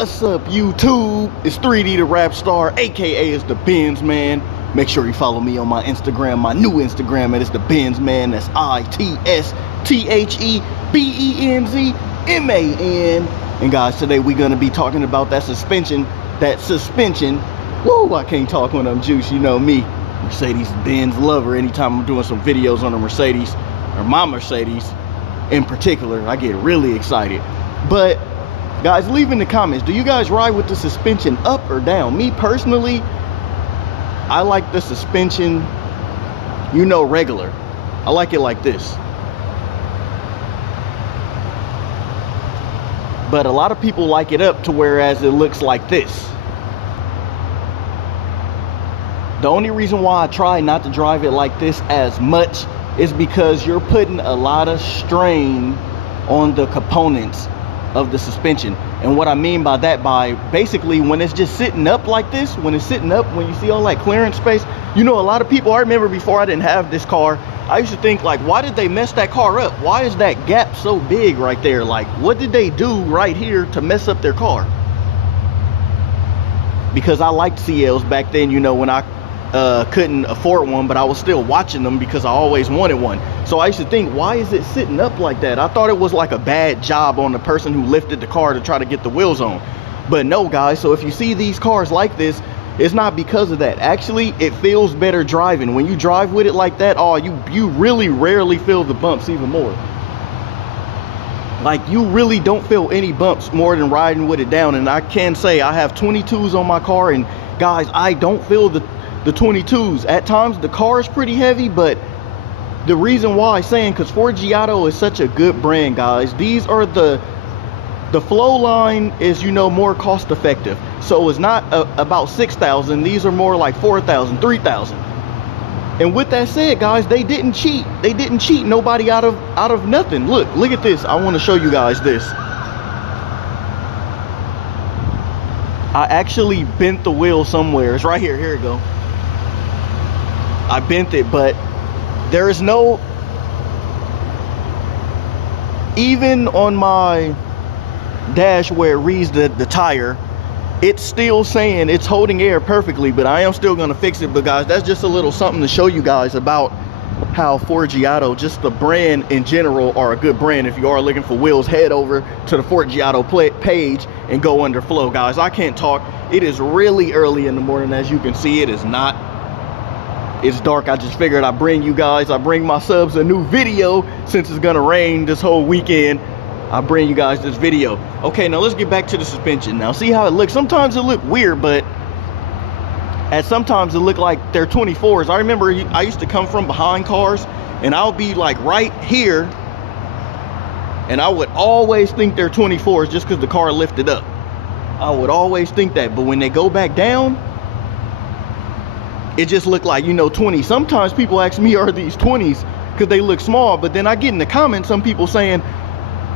What's up, YouTube? It's 3D the Rap Star, aka it's the Benzman. Make sure you follow me on my Instagram, my new Instagram, and it's the Benzman. That's ITSTHEBENZMAN. And guys, today we're gonna be talking about that suspension. Woo! I can't talk when I'm juiced. You know me, Mercedes-Benz lover. Anytime I'm doing some videos on a Mercedes or my Mercedes in particular, I get really excited. But guys, leave in the comments, do you guys ride with the suspension up or down? Me personally, I like the suspension, you know, regular. I like it like this. But a lot of people like it up to whereas it looks like this. The only reason why I try not to drive it like this as much is because you're putting a lot of strain on the components of the suspension. And what I mean by that, by basically when it's just sitting up like this, when it's sitting up, when you see all that clearance space, you know, a lot of people, I remember before I didn't have this car, I used to think like, why did they mess that car up? Why is that gap so big right there? Like, what did they do right here to mess up their car? Because I liked CLs back then, you know, when I couldn't afford one, but I was still watching them because I always wanted one. So I used to think, why is it sitting up like that? I thought it was like a bad job on the person who lifted the car to try to get the wheels on. But no, guys, so if you see these cars like this, it's not because of that. Actually, it feels better driving. When you drive with it like that, oh, you really rarely feel the bumps even more. Like, you really don't feel any bumps more than riding with it down. And I can say I have 22s on my car, and guys, I don't feel the 22s. At times the car is pretty heavy, but the reason why I'm saying, because Forgiato is such a good brand, guys. These are the flow line is, you know, more cost effective, so it's not about 6,000. These are more like 4,000, 3,000. And with that said, guys, they didn't cheat nobody out of nothing. Look at this. I want to show you guys this. I actually bent the wheel somewhere. It's right here. Here we go. I bent it, but there is no, even on my dash where it reads the tire, it's still saying it's holding air perfectly, but I am still gonna fix it. But guys, that's just a little something to show you guys about how Forgiato, just the brand in general, are a good brand. If you are looking for wheels, head over to the Forgiato page and go under flow. Guys, I can't talk. It is really early in the morning. As you can see, it's dark. I just figured I'd bring my subs a new video since it's gonna rain this whole weekend. I bring you guys this video. Okay, now let's get back to the suspension. Now see how it looks. Sometimes it look weird, but sometimes it look like they're 24s. I remember I used to come from behind cars, and I'll be like right here, and I would always think they're 24s just because the car lifted up. I would always think that, but when they go back down, it just looked like, you know, 20. Sometimes people ask me, are these 20s? Because they look small. But then I get in the comments, some people saying,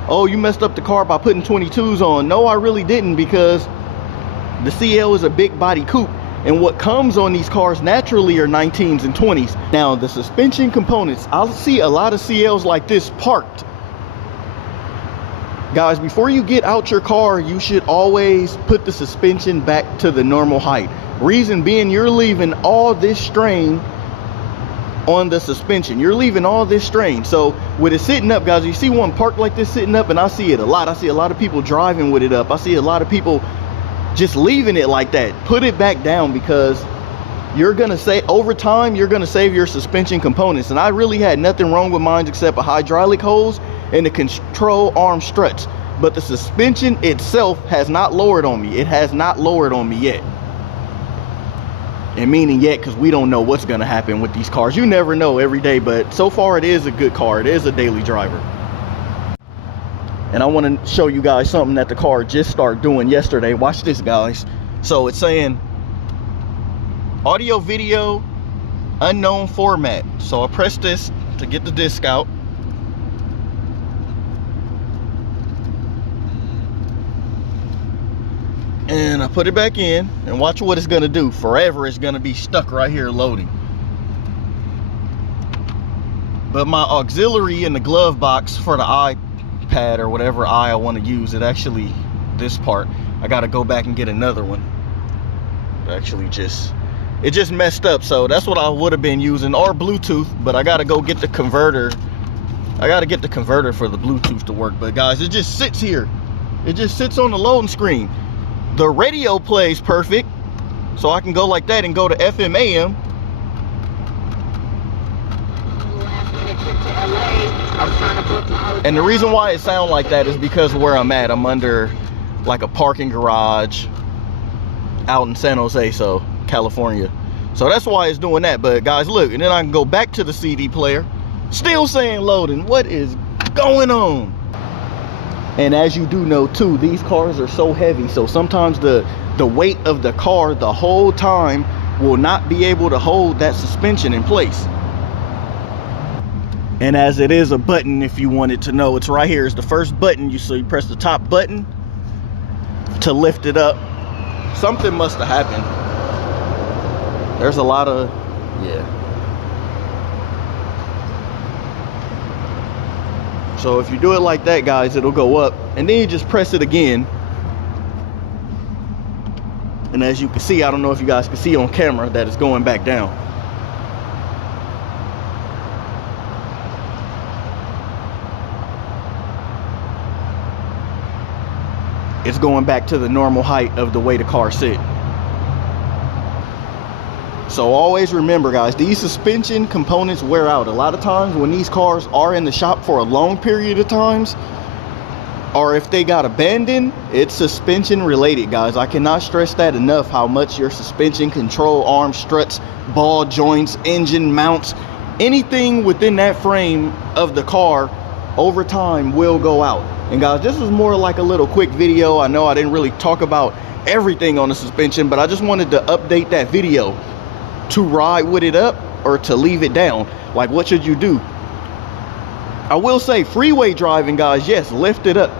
oh, you messed up the car by putting 22s on. No, I really didn't, because the CL is a big body coupe, and what comes on these cars naturally are 19s and 20s. Now, the suspension components, I'll see a lot of CLs like this parked. Guys, before you get out your car, you should always put the suspension back to the normal height. Reason being, you're leaving all this strain on the suspension. You're leaving all this strain. So with it sitting up, guys, you see one parked like this sitting up, and I see it a lot. I see a lot of people driving with it up. I see a lot of people just leaving it like that. Put it back down, because you're gonna say over time, you're gonna save your suspension components. And I really had nothing wrong with mine except a hydraulic hose and the control arm struts. But the suspension itself has not lowered on me. It has not lowered on me yet. And meaning yet, because we don't know what's going to happen with these cars. You never know every day, but so far it is a good car. It is a daily driver. And I want to show you guys something that the car just started doing yesterday. Watch this, guys. So it's saying audio, video, unknown format. So I press this to get the disc out. And I put it back in, and watch what it's gonna do. Forever it's gonna be stuck right here loading. But my auxiliary in the glove box for the iPad or whatever I want to use, it actually, this part, I gotta go back and get another one. Actually, it just messed up, so that's what I would have been using, or Bluetooth, but I gotta go get the converter. I gotta get the converter for the Bluetooth to work. But guys, it just sits here. It just sits on the loading screen. The radio plays perfect, so I can go like that and go to FM AM. And the reason why it sounds like that is because of where I'm at. I'm under like a parking garage out in San Jose, so California. So that's why it's doing that. But guys, look, and then I can go back to the CD player, still saying loading. What is going on? And as you do know too, these cars are so heavy, so sometimes the weight of the car the whole time will not be able to hold that suspension in place. And as it is a button, if you wanted to know, it's right here. It's the first button. So you press the top button to lift it up. Something must have happened. There's a lot of, yeah. So if you do it like that, guys, it'll go up, and then you just press it again. And as you can see, I don't know if you guys can see on camera that it's going back down. It's going back to the normal height of the way the car sit. So always remember, guys, these suspension components wear out. A lot of times when these cars are in the shop for a long period of times, or if they got abandoned, it's suspension related, guys. I cannot stress that enough, how much your suspension, control arm, struts, ball joints, engine mounts, anything within that frame of the car over time will go out. And guys, this is more like a little quick video. I know I didn't really talk about everything on the suspension, but I just wanted to update that video. To ride with it up or to leave it down, like what should you do? I will say freeway driving, guys, yes, lift it up.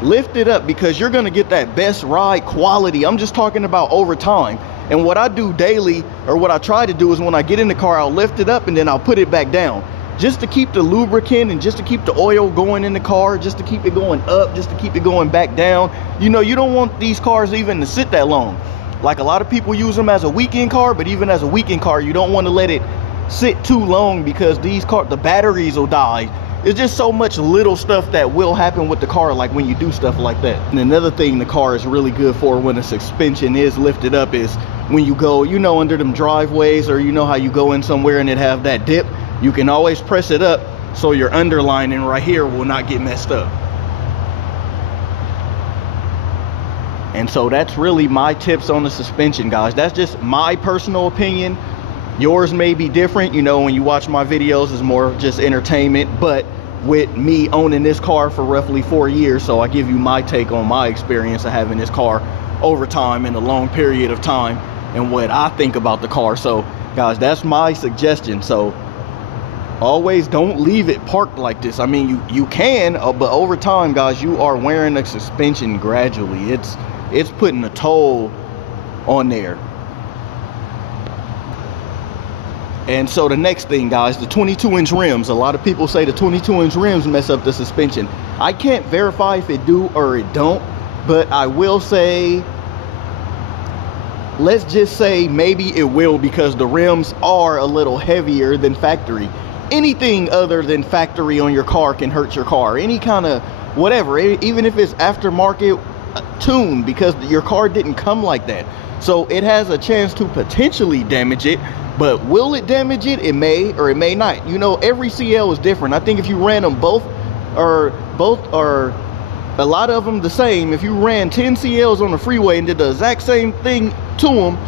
Lift it up, because you're going to get that best ride quality. I'm just talking about over time. And what I do daily, or what I try to do, is when I get in the car, I'll lift it up and then I'll put it back down, just to keep the lubricant and just to keep the oil going in the car, just to keep it going up, just to keep it going back down. You know, you don't want these cars even to sit that long. Like, a lot of people use them as a weekend car, but even as a weekend car, you don't want to let it sit too long, because these cars, the batteries will die. It's just so much little stuff that will happen with the car, like when you do stuff like that. And another thing the car is really good for when the suspension is lifted up is when you go, you know, under them driveways, or you know how you go in somewhere and it have that dip, you can always press it up so your underlining right here will not get messed up. And so that's really my tips on the suspension, guys. That's just my personal opinion. Yours may be different. You know, when you watch my videos, it's more just entertainment. But with me owning this car for roughly 4 years, so I give you my take on my experience of having this car over time in a long period of time and what I think about the car. So, guys, that's my suggestion. So always don't leave it parked like this. I mean, you can, but over time, guys, you are wearing the suspension gradually. It's putting a toll on there. And so the next thing, guys, the 22-inch rims. A lot of people say the 22-inch rims mess up the suspension. I can't verify if it do or it don't, but I will say, let's just say maybe it will, because the rims are a little heavier than factory. Anything other than factory on your car can hurt your car. Any kind of whatever, even if it's aftermarket tuned, because your car didn't come like that. So it has a chance to potentially damage it, but will it damage it? It may or it may not. You know, every CL is different. I think if you ran them both are a lot of them the same. If you ran 10 CLs on the freeway and did the exact same thing to them,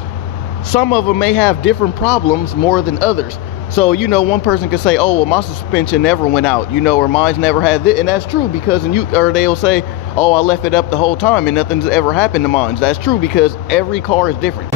some of them may have different problems more than others. So, you know, one person could say, oh, well, my suspension never went out, you know, or mine's never had this. And that's true, because, or they'll say, oh, I left it up the whole time and nothing's ever happened to mine. That's true, because every car is different.